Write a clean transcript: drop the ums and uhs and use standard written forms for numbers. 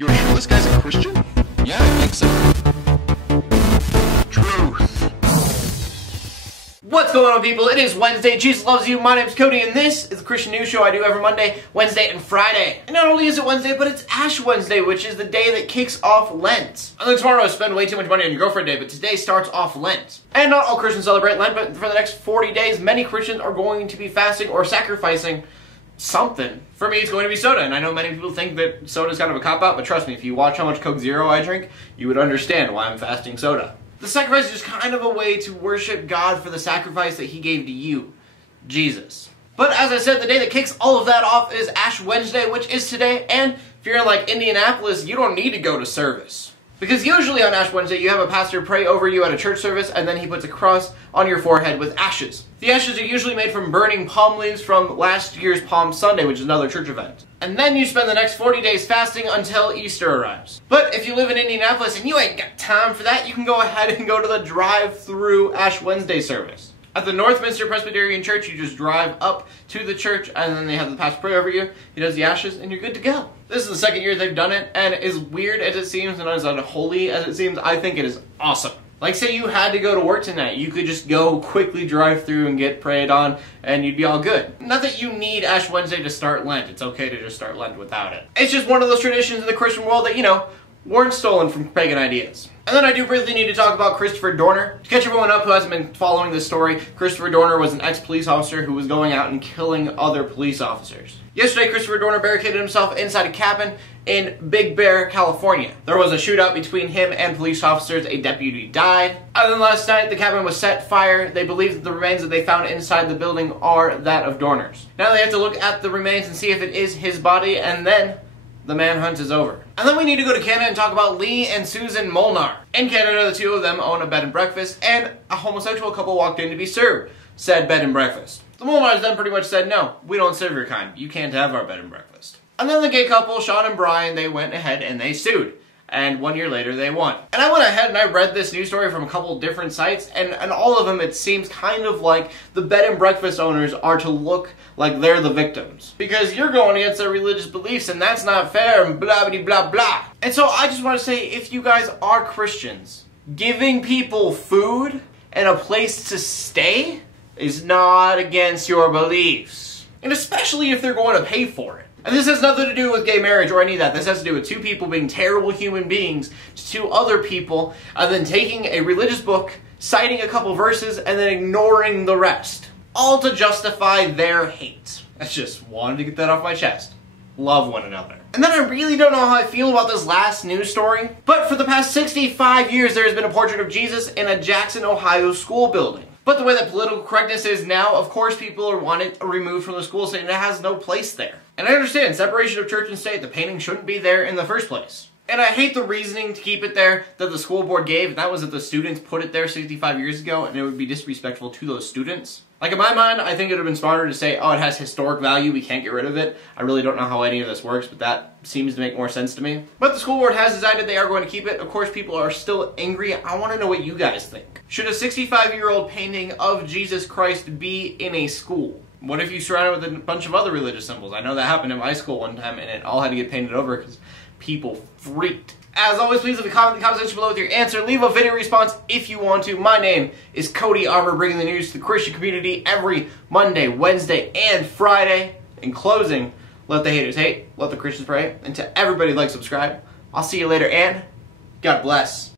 You're sure this guy's a Christian? Yeah, I think so. Truth. What's going on, people? It is Wednesday. Jesus loves you. My name's Cody, and this is the Christian News Show I do every Monday, Wednesday, and Friday. And not only is it Wednesday, but it's Ash Wednesday, which is the day that kicks off Lent. I think tomorrow I spend way too much money on your girlfriend day, but today starts off Lent. And not all Christians celebrate Lent, but for the next 40 days, many Christians are going to be fasting or sacrificing something. For me, it's going to be soda, and I know many people think that soda's kind of a cop-out, but trust me, if you watch how much Coke Zero I drink, you would understand why I'm fasting soda. The sacrifice is just kind of a way to worship God for the sacrifice that He gave to you, Jesus. But as I said, the day that kicks all of that off is Ash Wednesday, which is today, and if you're in like Indianapolis, you don't need to go to service. Because usually on Ash Wednesday, you have a pastor pray over you at a church service, and then he puts a cross on your forehead with ashes. The ashes are usually made from burning palm leaves from last year's Palm Sunday, which is another church event. And then you spend the next 40 days fasting until Easter arrives. But if you live in Indianapolis and you ain't got time for that, you can go ahead and go to the drive-through Ash Wednesday service. At the Northminster Presbyterian Church, you just drive up to the church, and then they have the pastor pray over you. He does the ashes, and you're good to go. This is the second year they've done it, and as weird as it seems, and as unholy as it seems, I think it is awesome. Like, say you had to go to work tonight, you could just go quickly drive through and get prayed on, and you'd be all good. Not that you need Ash Wednesday to start Lent. It's okay to just start Lent without it. It's just one of those traditions in the Christian world that, you know, weren't stolen from pagan ideas. And then I do briefly need to talk about Christopher Dorner. To catch everyone up who hasn't been following this story, Christopher Dorner was an ex-police officer who was going out and killing other police officers. Yesterday, Christopher Dorner barricaded himself inside a cabin in Big Bear, California. There was a shootout between him and police officers. A deputy died. And then last night, the cabin was set fire. They believe that the remains that they found inside the building are that of Dorner's. Now they have to look at the remains and see if it is his body, and then the manhunt is over. And then we need to go to Canada and talk about Lee and Susan Molnar. In Canada, the two of them own a bed and breakfast, and a homosexual couple walked in to be served said bed and breakfast. The Molnars then pretty much said, no, we don't serve your kind. You can't have our bed and breakfast. And then the gay couple, Sean and Brian, they went ahead and they sued. And 1 year later, they won. And I went ahead and I read this news story from a couple different sites, and all of them, it seems kind of like the bed and breakfast owners are to look like they're the victims. Because you're going against their religious beliefs, and that's not fair, and blah, blah, blah, blah. And so I just want to say, if you guys are Christians, giving people food and a place to stay is not against your beliefs. And especially if they're going to pay for it. And this has nothing to do with gay marriage or any of that. This has to do with two people being terrible human beings to two other people, and then taking a religious book, citing a couple verses, and then ignoring the rest. All to justify their hate. I just wanted to get that off my chest. Love one another. And then I really don't know how I feel about this last news story, but for the past 65 years there has been a portrait of Jesus in a Jackson, Ohio school building. But the way that political correctness is now, of course people are wanting it removed from the school saying it has no place there. And I understand, separation of church and state, the painting shouldn't be there in the first place. And I hate the reasoning to keep it there that the school board gave, and that was that the students put it there 65 years ago, and it would be disrespectful to those students. Like, in my mind, I think it would have been smarter to say, oh, it has historic value, we can't get rid of it. I really don't know how any of this works, but that seems to make more sense to me. But the school board has decided they are going to keep it. Of course, people are still angry. I want to know what you guys think. Should a 65-year-old painting of Jesus Christ be in a school? What if you surround it with a bunch of other religious symbols? I know that happened in my school one time, and it all had to get painted over because people freaked. As always, please leave a comment in the comment section below with your answer. Leave a video response if you want to. My name is Cody Armour, bringing the news to the Christian community every Monday, Wednesday, and Friday. In closing, let the haters hate, let the Christians pray. And to everybody, like, subscribe. I'll see you later, and God bless.